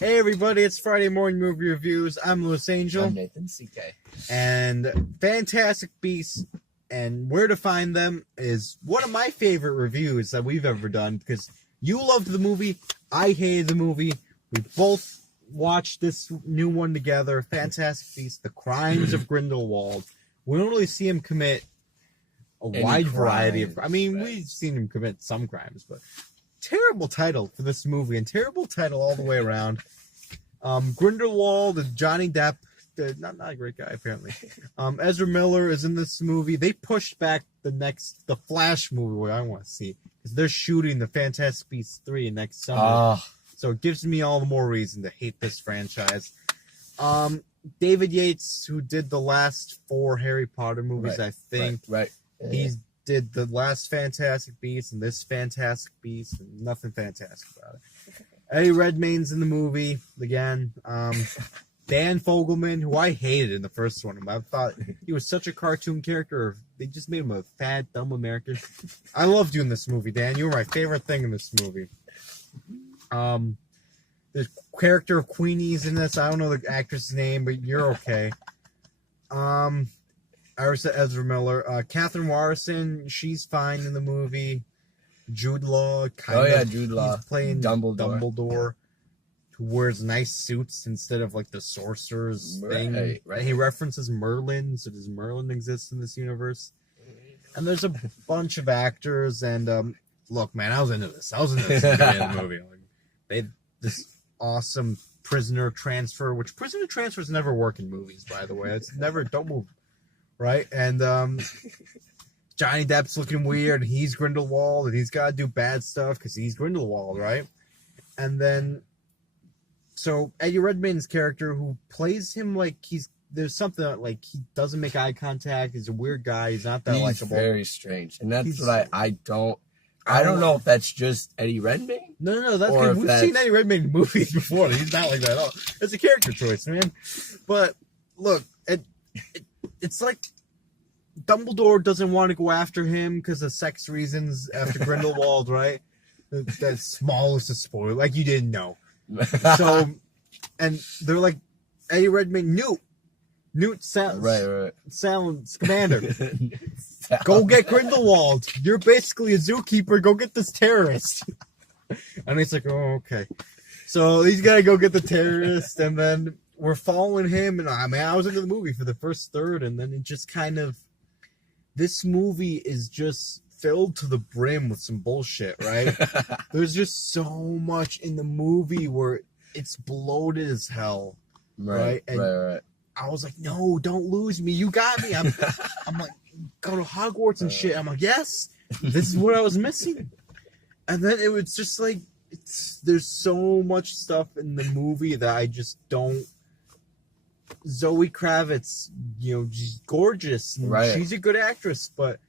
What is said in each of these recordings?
Hey everybody, it's Friday Morning Movie Reviews. I'm Louis Angel. I'm Nathan CK. And Fantastic Beasts and Where to Find Them is one of my favorite reviews that we've ever done because you loved the movie, I hated the movie. We both watched this new one together, Fantastic Beasts, The Crimes of Grindelwald. We don't really see him commit a wide variety of... I mean, we've seen him commit some crimes, but... Terrible title for this movie, and terrible title all the way around. Grindelwald and Johnny Depp, not a great guy apparently. Ezra Miller is in this movie. They pushed back the Flash movie where I want to see because they're shooting the Fantastic Beasts 3 next summer. So it gives me all the more reason to hate this franchise. David Yates, who did the last 4 Harry Potter movies, I think. Right. He did the last Fantastic Beast and this Fantastic Beast, and nothing fantastic about it. Eddie Redmayne's in the movie again. Dan Fogelman, who I hated in the first one. I thought he was such a cartoon character. They just made him a fat, dumb American. I loved you in this movie, Dan. You were my favorite thing in this movie. The character of Queenie's in this. I don't know the actress's name, but you're okay. I said Ezra Miller. Catherine Warrison, she's fine in the movie. Jude Law, Jude Law. He's playing Dumbledore, who wears nice suits instead of like the sorcerer's thing. Right. He references Merlin, so does Merlin exist in this universe? And there's a bunch of actors, and look, man, I was into this. In the movie. They had this awesome prisoner transfer, which prisoner transfers never work in movies, by the way. It's never, don't move. Right, and Johnny Depp's looking weird, and he's Grindelwald, and he's got to do bad stuff because he's Grindelwald, right? And then, so Eddie Redmayne's character, who plays him like there's something like he doesn't make eye contact, he's a weird guy, he's not that likable. He's very strange, and that's what I don't know if that's just Eddie Redmayne. No, that's good. We've seen Eddie Redmayne in movies before, he's not like that at all. It's a character choice, man. But, look, it's like Dumbledore doesn't want to go after him because of sex reasons after Grindelwald, right? That's smallest of spoiler, like you didn't know. So, and they're like, Eddie Redmayne, Newt sounds Scamander. Go get Grindelwald. You're basically a zookeeper. Go get this terrorist. And he's like, oh, okay. So he's got to go get the terrorist, and then we're following him, and I was into the movie for the first third, and then it just kind of... This movie is just filled to the brim with some bullshit, right? There's just so much in the movie where it's bloated as hell, right? And I was like, no, don't lose me. You got me. I'm like, go to Hogwarts and shit. I'm like, yes, this is what I was missing. And then it was just like, there's so much stuff in the movie that I just don't... Zoe Kravitz, she's gorgeous. And she's a good actress, but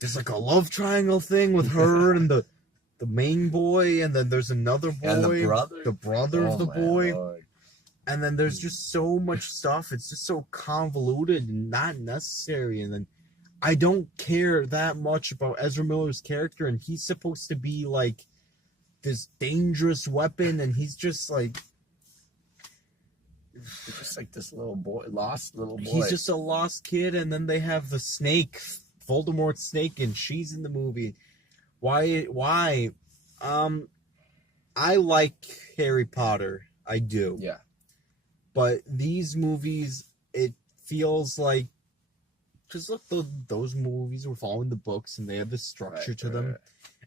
there's like a love triangle thing with her and the main boy, and then there's another boy, and the brother of the boy. Lord. And then there's just so much stuff. It's just so convoluted and not necessary. And then I don't care that much about Ezra Miller's character, and he's supposed to be like this dangerous weapon, and he's just like... He's just like this lost little boy. He's just a lost kid, and then they have the snake, Voldemort's snake, and she's in the movie. Why? I like Harry Potter. I do. Yeah. But these movies, it feels like... Because look, those movies were following the books, and they have the structure to them.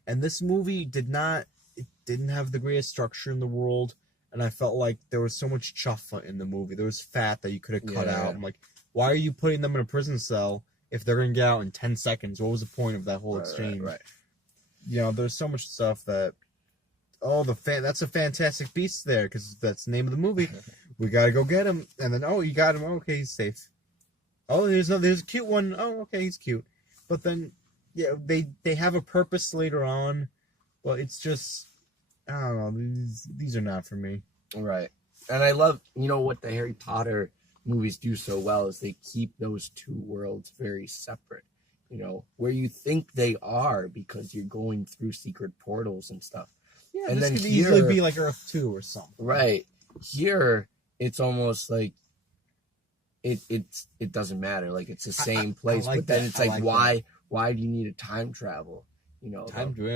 And this movie didn't have the greatest structure in the world. And I felt like there was so much chuffa in the movie. There was fat that you could have cut out. I'm like, why are you putting them in a prison cell if they're going to get out in 10 seconds? What was the point of that whole exchange? Right. There's so much stuff that... Oh, that's a Fantastic Beast there, because that's the name of the movie. We got to go get him. And then, you got him. Okay, he's safe. Oh, there's a cute one. Oh, okay, he's cute. But then, they have a purpose later on. But it's just... I don't know. These are not for me. Right. And I love, what the Harry Potter movies do so well is they keep those two worlds very separate. Where you think they are because you're going through secret portals and stuff. Yeah, And this then could here- easily be like Earth 2 or something. Right. Here, it's almost like it doesn't matter. Like, it's the same place. like but then that. it's I like, like why do you need a time travel? You know,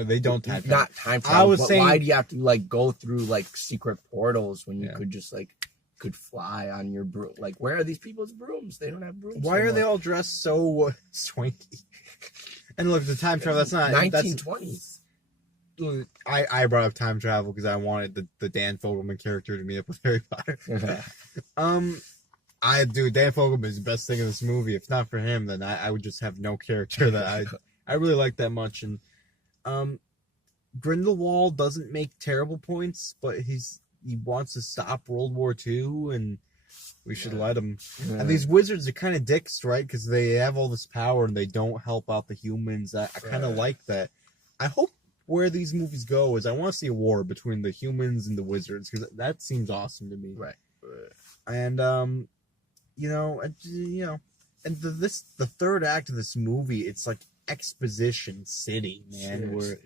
They don't time travel. not time travel. was but saying- why do you have to like go through like secret portals when you Yeah. could just like could fly on your broom? Like, where are these people's brooms? They don't have brooms. Why are they anymore. all dressed so swanky? And look, the time travel, that's not... That's, 1920s? I brought up time travel because I wanted the Dan Fogelman character to meet up with Harry Potter. Dan Fogelman is the best thing in this movie. If not for him, then I would just have no character that I really like that much. And Grindlewald doesn't make terrible points, but he wants to stop World War II, and we should let him. And these wizards are kind of dicks, right? Because they have all this power and they don't help out the humans. I kind of like that. I hope where these movies go is I want to see a war between the humans and the wizards, because that seems awesome to me. Right. And and the third act of this movie, it's like exposition city, man. Seriously. Where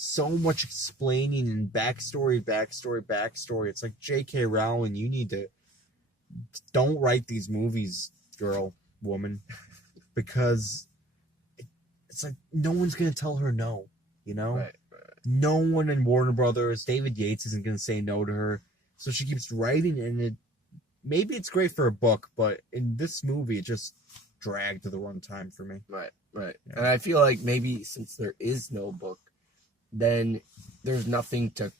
so much explaining and backstory. It's like J.K. Rowling, you need to don't write these movies, woman, because it's like no one's gonna tell her no, you know. Right. No one in Warner Brothers, David Yates isn't gonna say no to her, so she keeps writing, and maybe it's great for a book, but in this movie, it just dragged to the runtime for me. Right. Yeah. And I feel like maybe since there is no book, then there's nothing to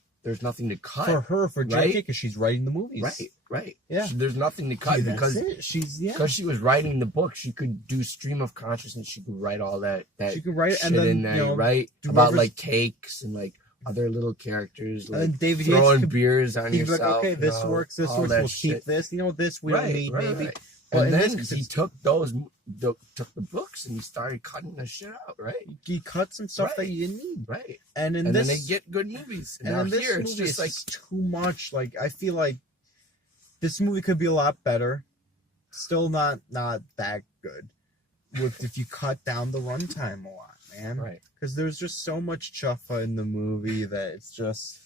cut. For her, for right? JK, because she's writing the movies. Right. Yeah. There's nothing to cut That's because it. because she was writing the book, she could do stream of consciousness. She could write all that She could write it, shit and then in there, right? do About whoever's- like cakes and like other little characters, And like then David throwing Yates could beers on be like, yourself. okay, this you know, works, all that we'll shit. keep this. This we don't need, maybe. Right. But And in then this, he took the books and he started cutting the shit out, right? he cut some stuff that Right. you didn't need. Right. And in And this, then they get good movies. and now in this here, movie, it's just like too much. Like, I feel like this movie could be a lot better. Still not that good. If you cut down the runtime a lot, man. right. Because there's just so much chuffa in the movie that it's just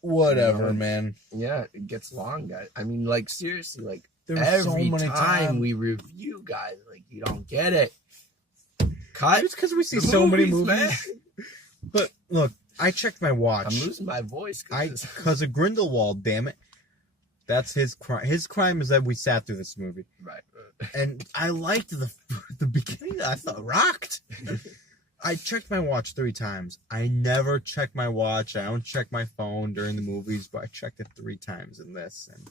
whatever, Yeah. man. Yeah, it gets long, guys. I mean, like seriously, like There's every so many time times. we review, guys, like you don't get it. Cut. Just because we see the so many movies, movies. man. But look, I checked my watch. I'm losing my voice. Because of Grindelwald, damn it. That's his crime. His crime is that we sat through this movie. Right. And I liked the beginning. I thought rocked. I checked my watch 3 times. I never check my watch. I don't check my phone during the movies, but I checked it 3 times in this. And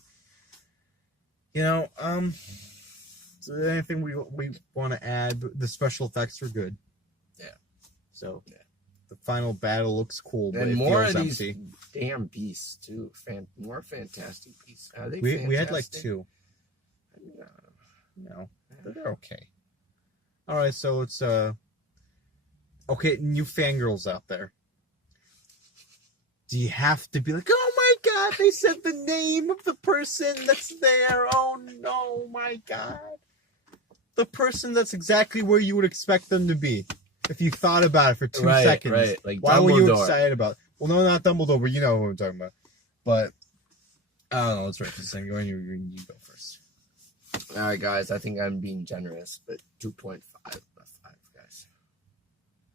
is there anything we want to add? The special effects are good. Yeah. So Yeah. the final battle looks cool, but And it more feels of these empty. damn beasts too. More fantastic beasts. Are they We had like fantastic? 2. I mean, No, they're okay. All right, so let's okay, new fangirls out there. Do you have to be like, oh my god, they said the name of the person that's there? Oh no, my god. The person that's exactly where you would expect them to be. If you thought about it for 2 seconds. Right. Like Why were you Dumbledore. excited about it? Well, no, not Dumbledore, but you know who I'm talking about. But, I don't know, let's write this thing. You go first. All right, guys. I think I'm being generous, but 2.5 out of 5, guys.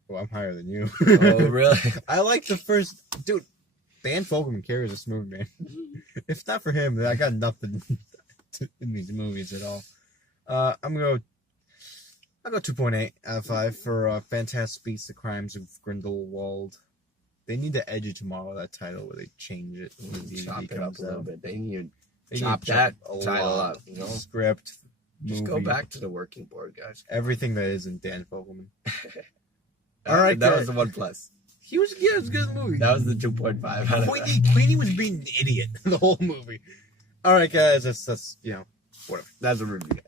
Well, I'm higher than you. Oh, really? I like the first... Dude, Dan Fogelman carries this movie, man. If not for him, then I got nothing in these movies at all. I'll go 2.8 out of 5 for Fantastic Beasts: The Crimes of Grindelwald. They need to edit tomorrow that title where they change it when the DVD Chop it up comes a little out. bit. They need They chop need to that a title lot. up, you know? Script, Just go movie, back to the working board, guys. everything that isn't Dan Fogelman. All right, that guys. was the 1+. It was a good movie. That was the 2.5 out of 5. Queenie was being an idiot the whole movie. All right, guys, that's whatever. That's a review.